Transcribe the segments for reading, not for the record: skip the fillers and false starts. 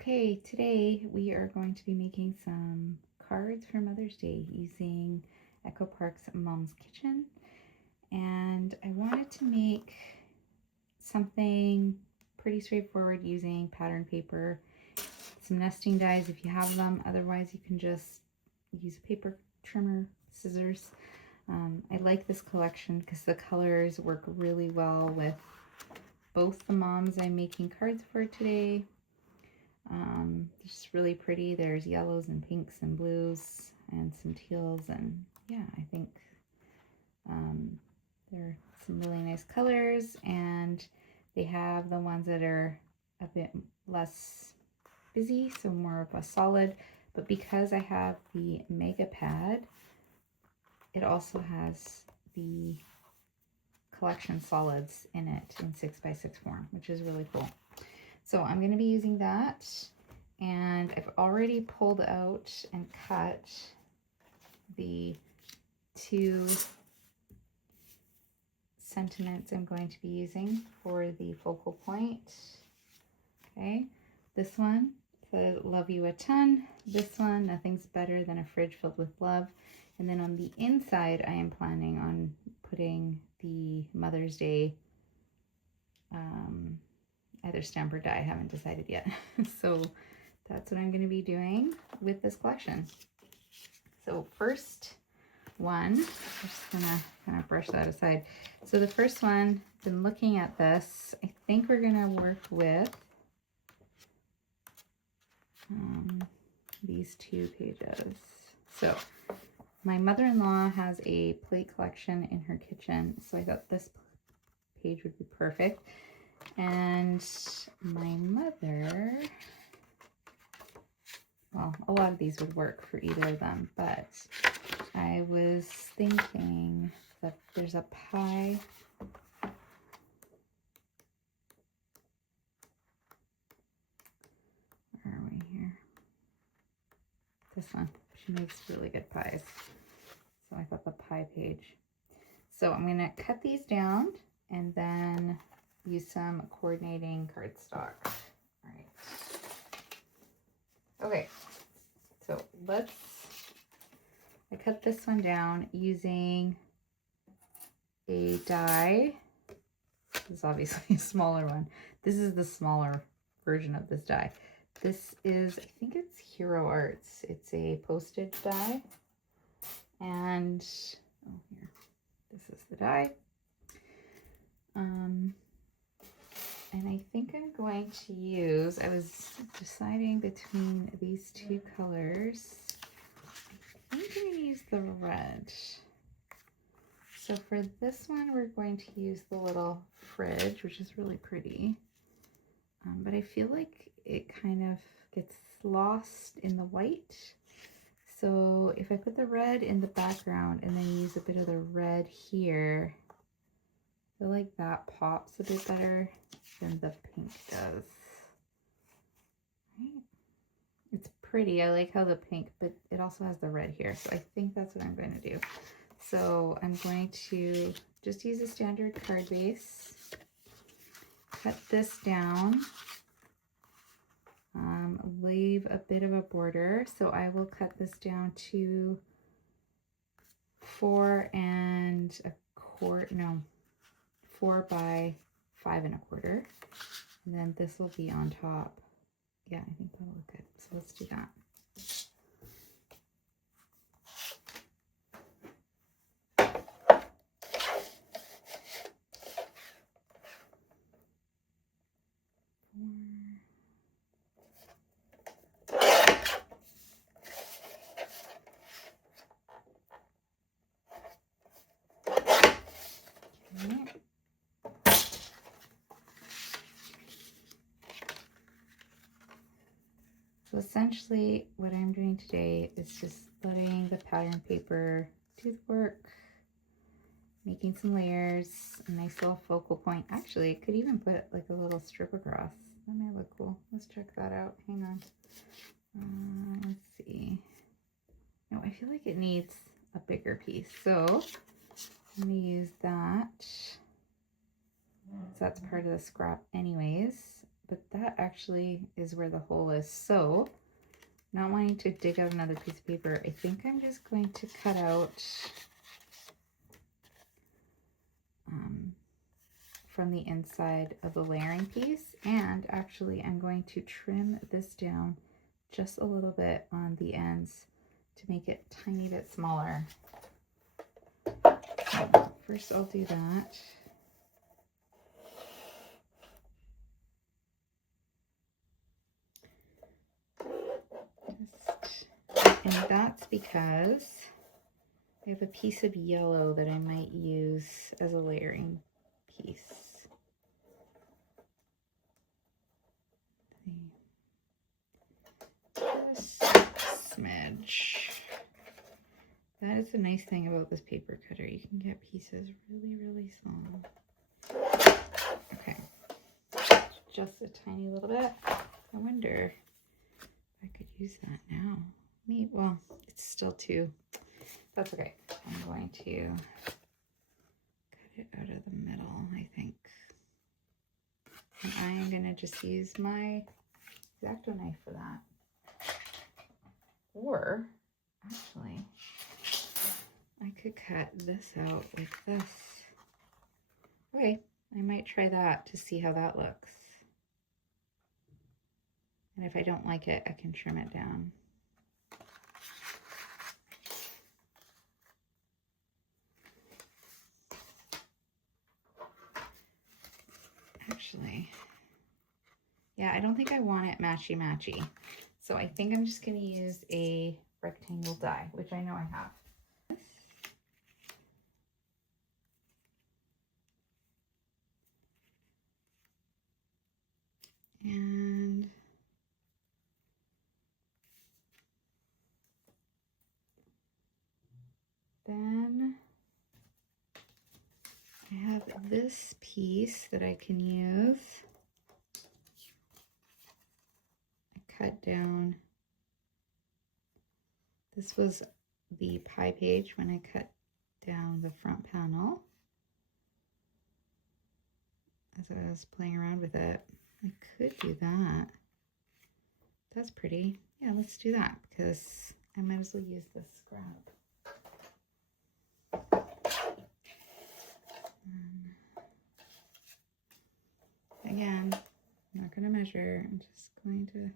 Okay, today we are going to be making some cards for Mother's Day using Echo Park's Mom's Kitchen. And I wanted to make something pretty straightforward using pattern paper, some nesting dies if you have them. Otherwise, you can just use a paper trimmer, scissors. I like this collection because the colors work really well with both the moms I'm making cards for today. Just really pretty. There's yellows and pinks and blues and some teals, and yeah, I think there are some really nice colors, and they have the ones that are a bit less busy, so more of a solid. But because I have the Mega Pad, it also has the collection solids in it in 6x6 form, which is really cool. So I'm going to be using that, and I've already pulled out and cut the two sentiments I'm going to be using for the focal point. Okay, this one says love you a ton. This one, nothing's better than a fridge filled with love. And then on the inside, I am planning on putting the Mother's Day either stamp or die. I haven't decided yet. So that's what I'm going to be doing with this collection. So first one, I'm just going to kind of brush that aside. So the first one, been looking at this, I think we're going to work with these two pages. So my mother-in-law has a plate collection in her kitchen, so I thought this page would be perfect. And my mother, well, a lot of these would work for either of them, but I was thinking that there's a pie. Where are we here? This one. She makes really good pies. So I thought the pie page. So I'm going to cut these down and then use some coordinating cardstock. All right. Okay, so I cut this one down using a die. This is obviously a smaller one. This is the smaller version of this die. This is, I think it's Hero Arts. It's a postage die. And, oh, here, this is the die. And I think I'm going to use, I was deciding between these two colors. I think I'm going to use the red. So for this one, we're going to use the little fridge, which is really pretty. But I feel like it kind of gets lost in the white. So if I put the red in the background and then use a bit of the red here, I feel like that pops a bit better than the pink does. Right? It's pretty. I like how the pink, but it also has the red here. So I think that's what I'm going to do. So I'm going to just use a standard card base, cut this down, leave a bit of a border. So I will cut this down to 4 by 5 1/4. And then this will be on top. Yeah, I think that'll look good. So let's do that. So essentially what I'm doing today is just letting the pattern paper do the work, making some layers, a nice little focal point. Actually, I could even put like a little strip across. That might look cool. Let's check that out. Hang on. Let's see. No, I feel like it needs a bigger piece. So I'm going to use that. So that's part of the scrap anyways. but that actually is where the hole is. So not wanting to dig out another piece of paper, I think I'm just going to cut out from the inside of the layering piece, and actually I'm going to trim this down just a little bit on the ends to make it a tiny bit smaller. So first I'll do that. And that's because I have a piece of yellow that I might use as a layering piece. Just a smidge. That is the nice thing about this paper cutter. You can get pieces really, really small. Okay, just a tiny little bit. I wonder if I could use that now. Well, it's still too, that's okay. I'm going to cut it out of the middle, I think. And I am going to just use my X-Acto knife for that. Or, actually, I could cut this out like this. Okay, I might try that to see how that looks. And if I don't like it, I can trim it down. Actually, yeah, I don't think I want it matchy-matchy. So I think I'm just going to use a rectangle die, which I know I have. And then I have this piece that I can use. I cut down, this was the pie page when I cut down the front panel. As I was playing around with it, I could do that. That's pretty. Yeah, let's do that because I might as well use this scrap. Again, I'm not going to measure. I'm just going to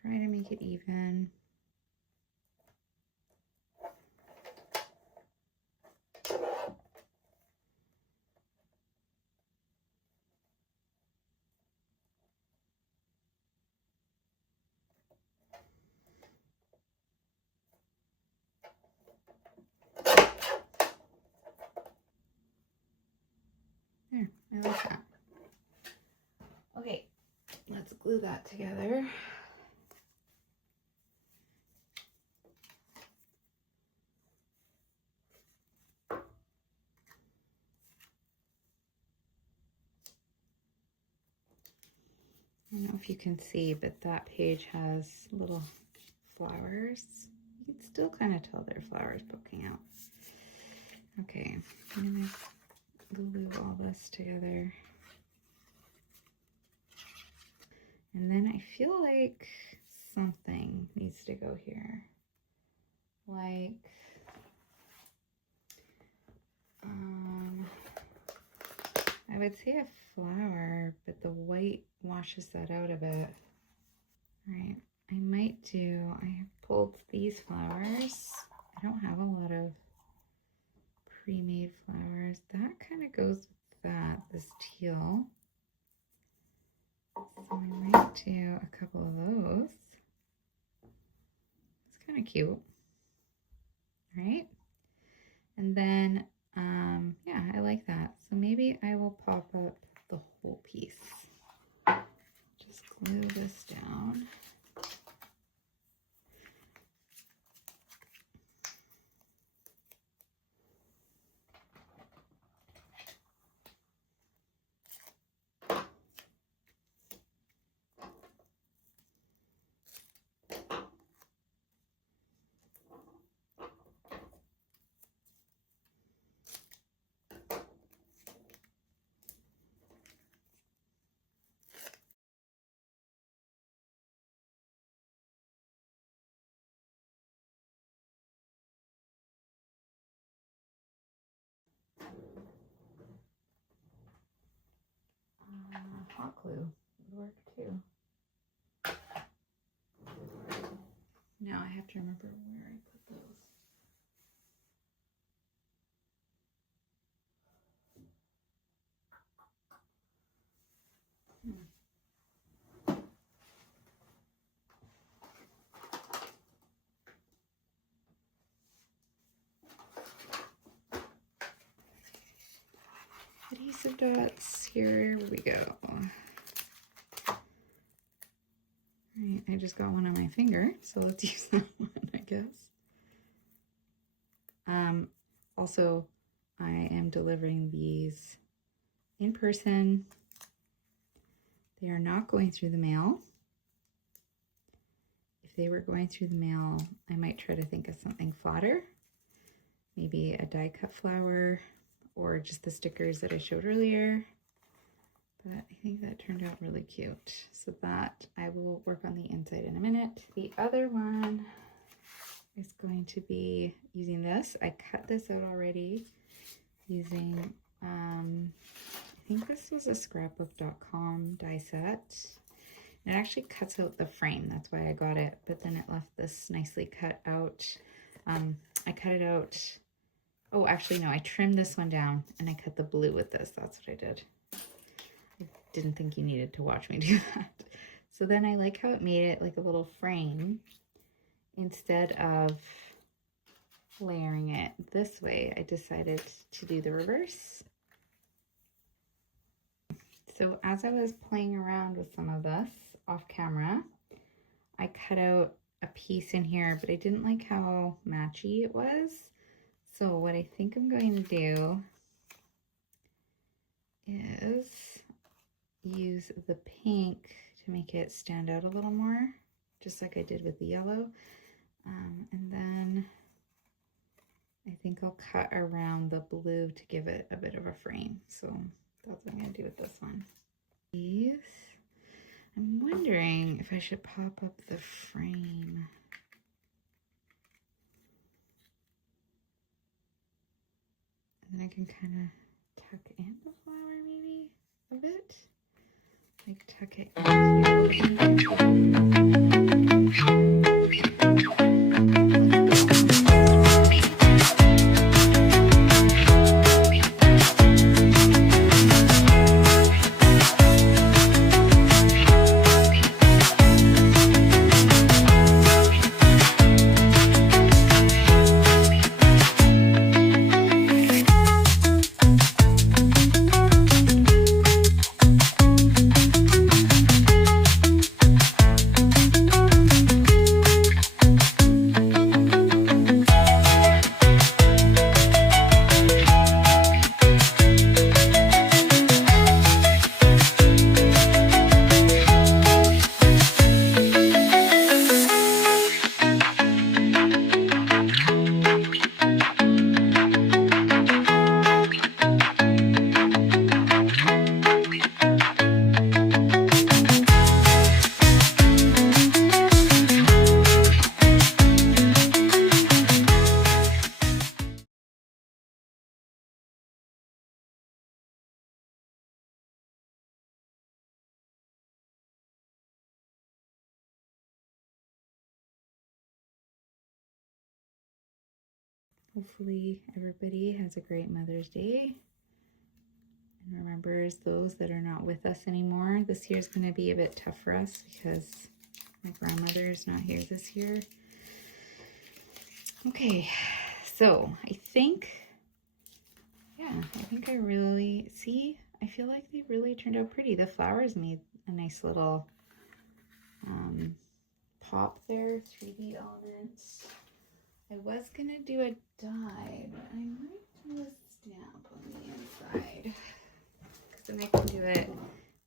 try to make it even. There, I like that. Okay, let's glue that together. I don't know if you can see, but that page has little flowers. You can still kind of tell they're flowers poking out. Okay, I'm gonna glue all this together. And then I feel like something needs to go here. Like, I would say a flower, but the white washes that out a bit. All right, I might do, I have pulled these flowers. I don't have a lot of pre-made flowers. That kind of goes with that, this teal. So I might do a couple of those. It's kind of cute, right? And then, yeah, I like that. So maybe I will pop up the whole piece. Just glue this down. hot glue would work too. Now I have to remember where I put those. Adhesive dots, here we go. Right, I just got one on my finger, so let's use that one, I guess. Also, I am delivering these in person. They are not going through the mail. If they were going through the mail, I might try to think of something flatter. Maybe a die cut flower or just the stickers that I showed earlier. But I think that turned out really cute. So that I will work on the inside in a minute. The other one is going to be using this. I cut this out already using, I think this was a scrapbook.com die set. It actually cuts out the frame. That's why I got it. But then it left this nicely cut out. I cut it out. Oh, actually, no, I trimmed this one down and I cut the blue with this. That's what I did. I didn't think you needed to watch me do that. So then I like how it made it like a little frame instead of layering it this way. I decided to do the reverse. So as I was playing around with some of this off camera, I cut out a piece in here, but I didn't like how matchy it was. So what I think I'm going to do is use the pink to make it stand out a little more, just like I did with the yellow. And then I think I'll cut around the blue to give it a bit of a frame. So that's what I'm going to do with this one. These, I'm wondering if I should pop up the frame. And then I can kind of tuck in the flower maybe a bit. Like tuck it in. Hopefully everybody has a great Mother's Day and remembers those that are not with us anymore. This year is going to be a bit tough for us because my grandmother is not here this year. Okay, so I think I really, I feel like they really turned out pretty. The flowers made a nice little pop there, 3D elements. I was going to do a die, but I might do a stamp on the inside. Because then I can do it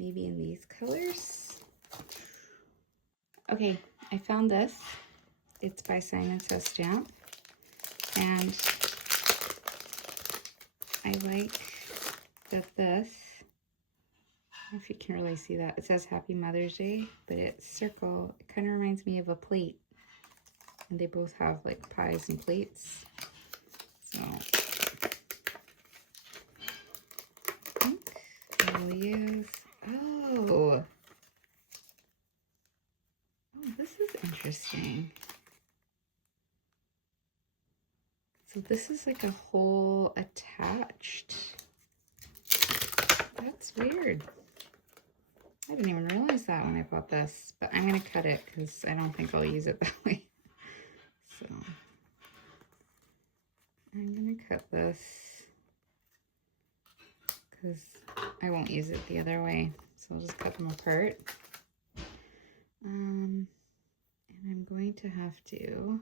maybe in these colors. Okay, I found this. It's by Simon Says Stamp. And I like that this, I don't know if you can really see that. It says Happy Mother's Day, but it's circle. It kind of reminds me of a plate. And they both have like pies and plates. So I think I will use, oh, this is like a whole attached. That's weird. I didn't even realize that when I bought this, but I'm going to cut it because I don't think I'll use it that way. So I'm going to cut this because I won't use it the other way. So I'll just cut them apart. And I'm going to have to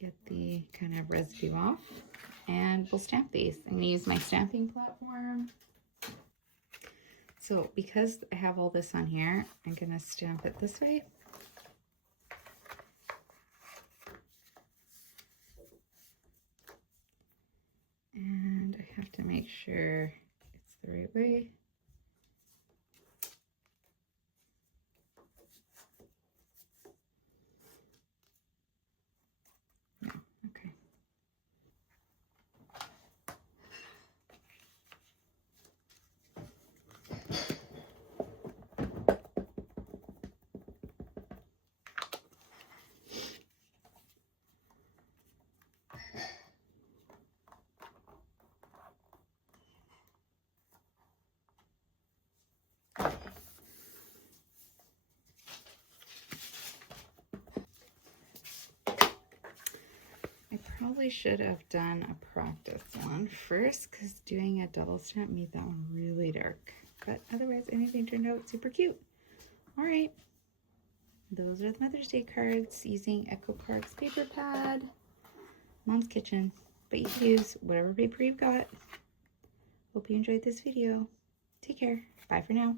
get the kind of residue off, and we'll stamp these. I'm going to use my stamping platform. So because I have all this on here, I'm going to stamp it this way. And I have to make sure it's the right way. No, okay. Probably should have done a practice one first because doing a double stamp made that one really dark. But otherwise, anything turned out super cute. All right. Those are the Mother's Day cards using Echo Cards paper pad. Mom's Kitchen. But you can use whatever paper you've got. Hope you enjoyed this video. Take care. Bye for now.